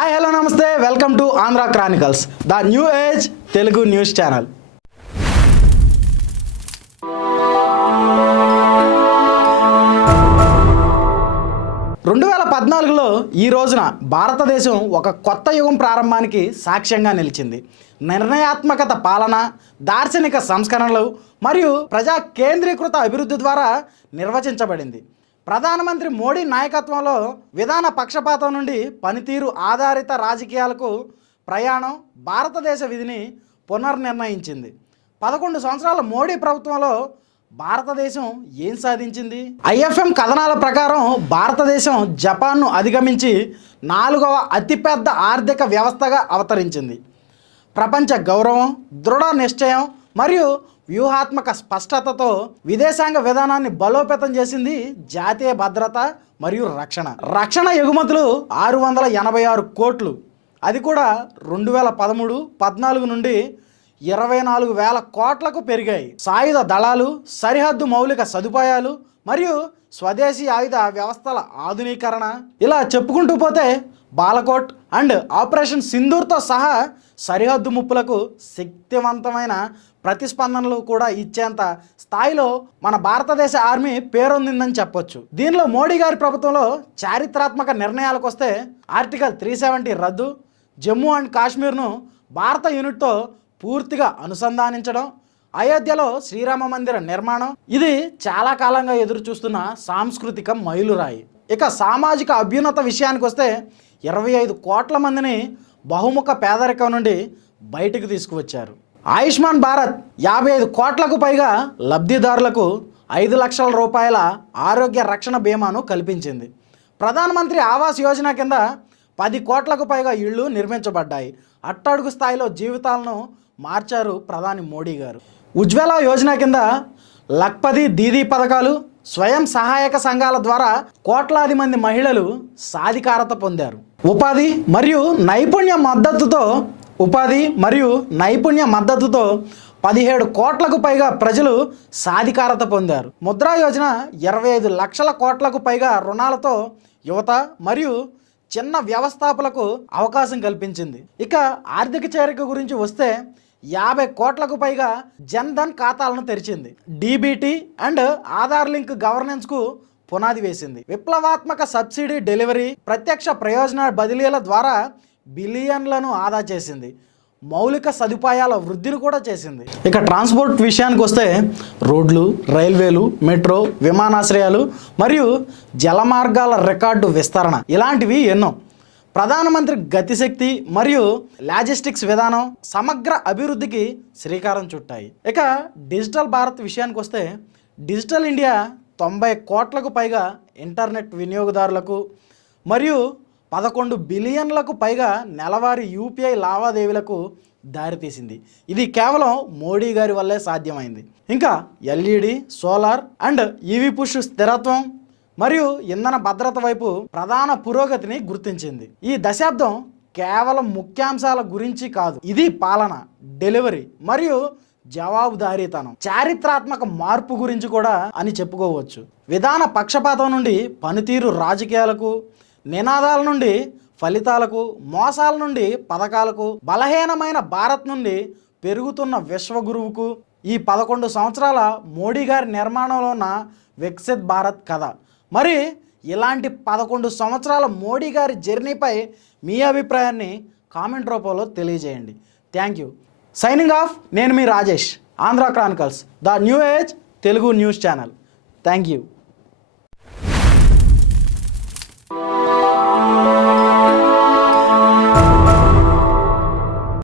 Hi hello నమస్తే, welcome to Andhra chronicles, the new age Telugu news channel. రెండు 2014లో ఈ రోజున భారతదేశం ఒక కొత్త యుగం ప్రారంభానికి సాక్ష్యంగా నిలిచింది. నిర్ణయాత్మకత పాలన, దార్శనిక సంస్కరణలు మరియు ప్రజా కేంద్రీకృత అభివృద్ధి ద్వారా నిర్వచించబడింది. ప్రధానమంత్రి మోడీ నాయకత్వంలో విధాన పక్షపాతం నుండి పనితీరు ఆధారిత రాజకీయాలకు ప్రయాణం భారతదేశ విధిని పునర్నిర్ణయించింది. 11 సంవత్సరాల మోడీ ప్రభుత్వంలో భారతదేశం ఏం సాధించింది? IFM కథనాల ప్రకారం భారతదేశం జపాన్ను అధిగమించి 4వ అతిపెద్ద ఆర్థిక వ్యవస్థగా అవతరించింది. ప్రపంచ గౌరవం, దృఢ నిశ్చయం మరియు వ్యూహాత్మక స్పష్టతతో విదేశాంగ విధానాన్ని బలోపేతం చేసింది. జాతీయ భద్రత మరియు రక్షణ ఎగుమతులు 686 కోట్లు, అది కూడా 2013-14 నుండి 24,000 కోట్లకు పెరిగాయి. సాయుధ దళాలు, సరిహద్దు మౌలిక సదుపాయాలు మరియు స్వదేశీ ఆయుధ వ్యవస్థల ఆధునీకరణ, ఇలా చెప్పుకుంటూ పోతే బాలకోట్ అండ్ ఆపరేషన్ సింధూర్తో సహా సరిహద్దు ముప్పులకు శక్తివంతమైన ప్రతిస్పందనలు కూడా ఇచ్చేంత స్థాయిలో మన భారతదేశ ఆర్మీ పేరొందిందని చెప్పొచ్చు. దీనిలో మోడీ గారి ప్రభుత్వంలో చారిత్రాత్మక నిర్ణయాలకు వస్తే ఆర్టికల్ 370 రద్దు, జమ్మూ అండ్ కాశ్మీర్ను భారత యూనిట్తో పూర్తిగా అనుసంధానించడం, అయోధ్యలో శ్రీరామ మందిర నిర్మాణం, ఇది చాలా కాలంగా ఎదురు చూస్తున్న సాంస్కృతిక మైలురాయి. ఇక సామాజిక అభ్యున్నత విషయానికి వస్తే 25 కోట్ల మందిని బహుముఖ పేదరికం నుండి బయటకు తీసుకువచ్చారు. ఆయుష్మాన్ భారత్ 55 కోట్లకు పైగా లబ్ధిదారులకు 5 లక్షల రూపాయల ఆరోగ్య రక్షణ బీమాను కల్పించింది. ప్రధానమంత్రి ఆవాస్ యోజన కింద 10 కోట్లకు పైగా ఇళ్ళు నిర్మించబడ్డాయి. అట్టడుగు స్థాయిలో జీవితాలను మార్చారు ప్రధాని మోడీ గారు. ఉజ్వల యోజన కింద లక్పతి దీదీ పథకాలు, స్వయం సహాయక సంఘాల ద్వారా కోట్లాది మంది మహిళలు సాధికారత పొందారు. ఉపాధి మరియు నైపుణ్య మద్దతుతో 17 కోట్లకు పైగా ప్రజలు సాధికారత పొందారు. ముద్రా యోజన 25 లక్షల కోట్లకు పైగా రుణాలతో యువత మరియు చిన్న వ్యవస్థాపకులకు అవకాశం కల్పించింది. ఇక ఆర్థిక చేరిక గురించి వస్తే 50 కోట్లకు పైగా జన్ధన్ ఖాతాలను తెరిచింది. DBT అండ్ ఆధార్ లింక్ గవర్నెన్స్కు పునాది వేసింది. విప్లవాత్మక సబ్సిడీ డెలివరీ, ప్రత్యక్ష ప్రయోజన బదిలీల ద్వారా బిలియన్లను ఆదా చేసింది. మౌలిక సదుపాయాల వృద్ధిని కూడా చేసింది. ఇక ట్రాన్స్పోర్ట్ విషయానికి వస్తే రోడ్లు, రైల్వేలు, మెట్రో, విమానాశ్రయాలు మరియు జలమార్గాల రికార్డు విస్తరణ, ఇలాంటివి ఎన్నో. ప్రధానమంత్రి గతిశక్తి మరియు లాజిస్టిక్స్ విధానం సమగ్ర అభివృద్ధికి శ్రీకారం చుట్టాయి. ఇక డిజిటల్ భారత్ విషయానికి వస్తే డిజిటల్ ఇండియా 90 కోట్లకు పైగా ఇంటర్నెట్ వినియోగదారులకు మరియు 11 బిలియన్లకు పైగా నెలవారీ UPI లావాదేవీలకు దారితీసింది. ఇది కేవలం మోడీ గారి వల్లే సాధ్యమైంది. ఇంకా LED, solar and EV push స్థిరత్వం మరియు ఇంధన భద్రత వైపు ప్రధాన పురోగతిని గుర్తించింది. ఈ దశాబ్దం కేవలం ముఖ్యాంశాల గురించి కాదు, ఇది పాలన, డెలివరీ మరియు జవాబుదారీతనం, చారిత్రాత్మక మార్పు గురించి కూడా అని చెప్పుకోవచ్చు. విధాన పక్షపాతం నుండి పనితీరు రాజకీయాలకు, నినాదాల నుండి ఫలితాలకు, మోసాల నుండి పథకాలకు, బలహీనమైన భారత్ నుండి పెరుగుతున్న విశ్వగురువుకు, ఈ 11 సంవత్సరాల మోడీ గారి నిర్మాణంలో ఉన్న వికసిత్ భారత్ కథ. మరి ఇలాంటి 11 సంవత్సరాల మోడీ గారి జర్నీపై మీ అభిప్రాయాన్ని కామెంట్ రూపంలో తెలియజేయండి. Thank you. సైనింగ్ ఆఫ్, నేను మీ Rajesh, Andhra chronicles, the new age Telugu news channel. Thank you.